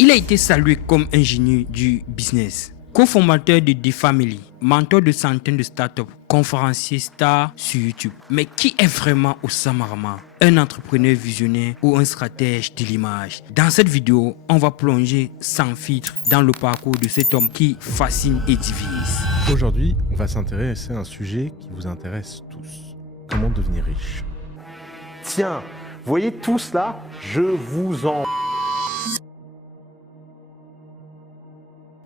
Il a été salué comme un génie du business. Co-fondateur de D-Family, mentor de centaines de startups, conférencier star sur YouTube. Mais qui est vraiment Oussama Hamar? Un entrepreneur visionnaire ou un stratège de l'image? Dans cette vidéo, on va plonger sans filtre dans le parcours de cet homme qui fascine et divise. Aujourd'hui, on va s'intéresser à un sujet qui vous intéresse tous. Comment devenir riche? Tiens, vous voyez tous là, je vous en...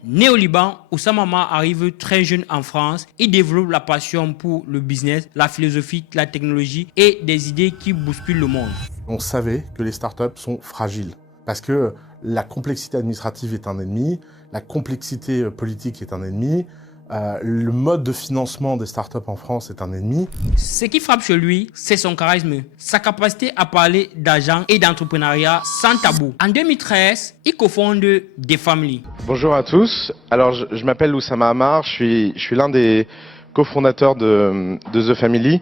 Né au Liban, Oussama Hamar arrive très jeune en France. Il développe la passion pour le business, la philosophie, la technologie et des idées qui bousculent le monde. On savait que les startups sont fragiles parce que la complexité administrative est un ennemi, la complexité politique est un ennemi, le mode de financement des startups en France est un ennemi. Ce qui frappe chez lui, c'est son charisme, sa capacité à parler d'argent et d'entrepreneuriat sans tabou. En 2013, il cofonde D-Family. Bonjour à tous. Alors, je m'appelle Oussama Hamar. Je suis l'un des cofondateurs de The Family.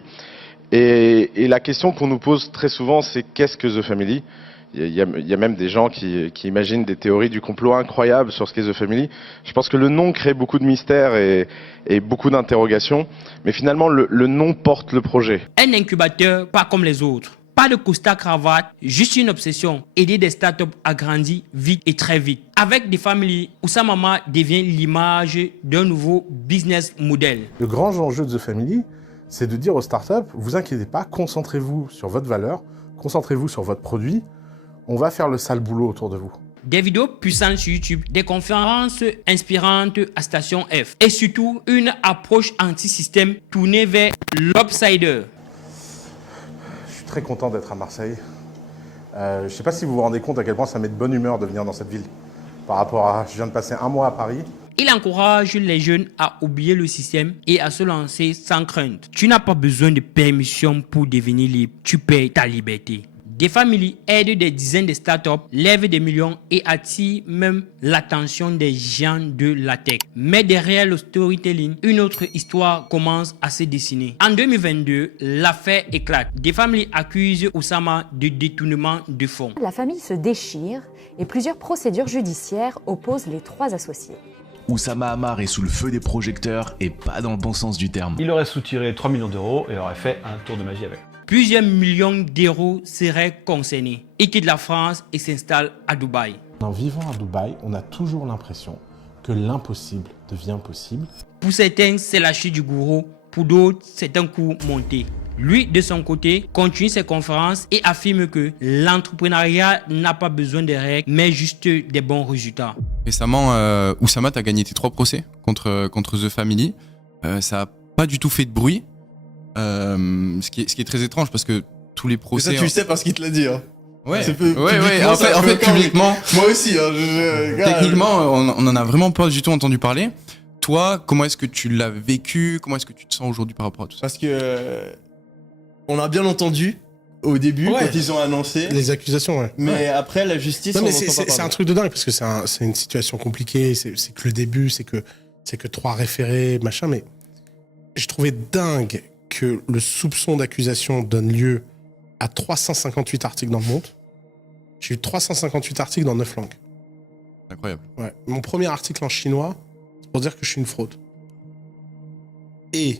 Et la question qu'on nous pose très souvent, c'est qu'est-ce que The Family ? Il y a même des gens qui imaginent des théories du complot incroyables sur ce qu'est The Family. Je pense que le nom crée beaucoup de mystères et beaucoup d'interrogations. Mais finalement, le nom porte le projet. Un incubateur pas comme les autres. Pas de costard-cravate, juste une obsession. Aider des startups à grandir vite et très vite. Avec D-Family, Oussama Hamar devient l'image d'un nouveau business model. Le grand enjeu de The Family, c'est de dire aux startups, vous inquiétez pas, concentrez-vous sur votre valeur, concentrez-vous sur votre produit, on va faire le sale boulot autour de vous. Des vidéos puissantes sur YouTube, des conférences inspirantes à Station F et surtout une approche anti-système tournée vers l'outsider. Je suis très content d'être à Marseille. Je ne sais pas si vous vous rendez compte à quel point ça met de bonne humeur de venir dans cette ville. Par rapport à, je viens de passer un mois à Paris. Il encourage les jeunes à oublier le système et à se lancer sans crainte. Tu n'as pas besoin de permission pour devenir libre, tu payes ta liberté. D-Family aide des dizaines de startups, lève des millions et attire même l'attention des géants de la tech. Mais derrière le storytelling, une autre histoire commence à se dessiner. En 2022, l'affaire éclate. D-Family accuse Oussama de détournement de fonds. La famille se déchire et plusieurs procédures judiciaires opposent les trois associés. Oussama Hamar est sous le feu des projecteurs et pas dans le bon sens du terme. Il aurait soutiré 3 millions d'euros et aurait fait un tour de magie avec. Plusieurs millions d'euros seraient concernés. Il quitte la France et s'installe à Dubaï. En vivant à Dubaï, on a toujours l'impression que l'impossible devient possible. Pour certains, c'est la chute du gourou. Pour d'autres, c'est un coup monté. Lui, de son côté, continue ses conférences et affirme que l'entrepreneuriat n'a pas besoin de règles, mais juste des bons résultats. Récemment, Oussama, tu as gagné tes 3 procès contre The Family. Ça n'a pas du tout fait de bruit. Ce qui est très étrange parce que tous les procès... Mais ça, tu le sais parce qu'il te l'a dit. Hein. Ouais, ouais. En fait, publiquement... Moi aussi. Hein, techniquement, on en a vraiment pas du tout entendu parler. Toi, comment est-ce que tu l'as vécu? Comment est-ce que tu te sens aujourd'hui par rapport à tout ça? Parce que... on a bien entendu au début, quand ils ont annoncé. Les accusations, ouais. Mais après, la justice... Non, mais c'est un truc de dingue parce que c'est une situation compliquée. C'est que le début, c'est que 3 référés, machin. Mais j'ai trouvé dingue que le soupçon d'accusation donne lieu à 358 articles dans le Monde. J'ai eu 358 articles dans 9 langues. Incroyable. Ouais. Mon premier article en chinois, c'est pour dire que je suis une fraude. Et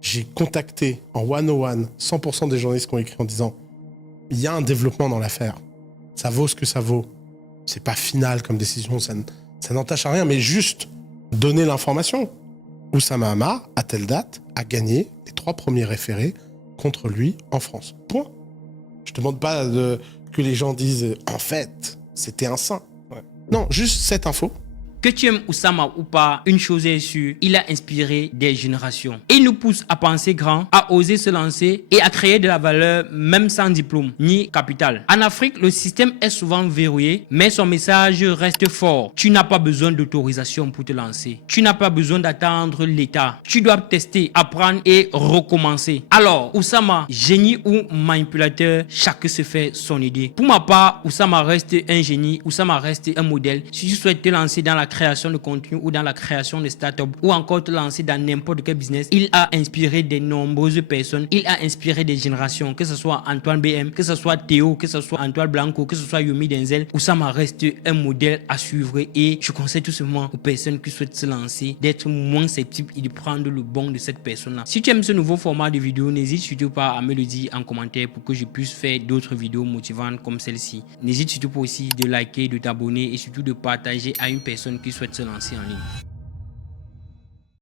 j'ai contacté en 101 100% des journalistes qui ont écrit en disant il y a un développement dans l'affaire. Ça vaut ce que ça vaut. C'est pas final comme décision, ça n'entache à rien, mais juste donner l'information. Oussama Hamar, à telle date, a gagné les 3 premiers référés contre lui en France. Point. Je ne demande pas que les gens disent en fait, c'était un saint. Ouais. Non, juste cette info. Que tu aimes Oussama ou pas, une chose est sûre, il a inspiré des générations. Il nous pousse à penser grand, à oser se lancer et à créer de la valeur même sans diplôme ni capital. En Afrique, le système est souvent verrouillé, mais son message reste fort. Tu n'as pas besoin d'autorisation pour te lancer. Tu n'as pas besoin d'attendre l'État. Tu dois tester, apprendre et recommencer. Alors, Oussama, génie ou manipulateur, chacun se fait son idée. Pour ma part, Oussama reste un génie, Oussama reste un modèle. Si tu souhaites te lancer dans la création de contenu ou dans la création de start-up ou encore te lancer dans n'importe quel business, il a inspiré de nombreuses personnes, il a inspiré des générations, que ce soit Antoine BM, que ce soit Théo, que ce soit Antoine Blanco, que ce soit Yomi Denzel. Oussama reste un modèle à suivre et je conseille tout simplement aux personnes qui souhaitent se lancer d'être moins sceptiques et de prendre le bon de cette personne-là. Si tu aimes ce nouveau format de vidéo, n'hésite surtout pas à me le dire en commentaire pour que je puisse faire d'autres vidéos motivantes comme celle-ci. N'hésite surtout pas aussi de liker, de t'abonner et surtout de partager à une personne qui souhaite se lancer en ligne.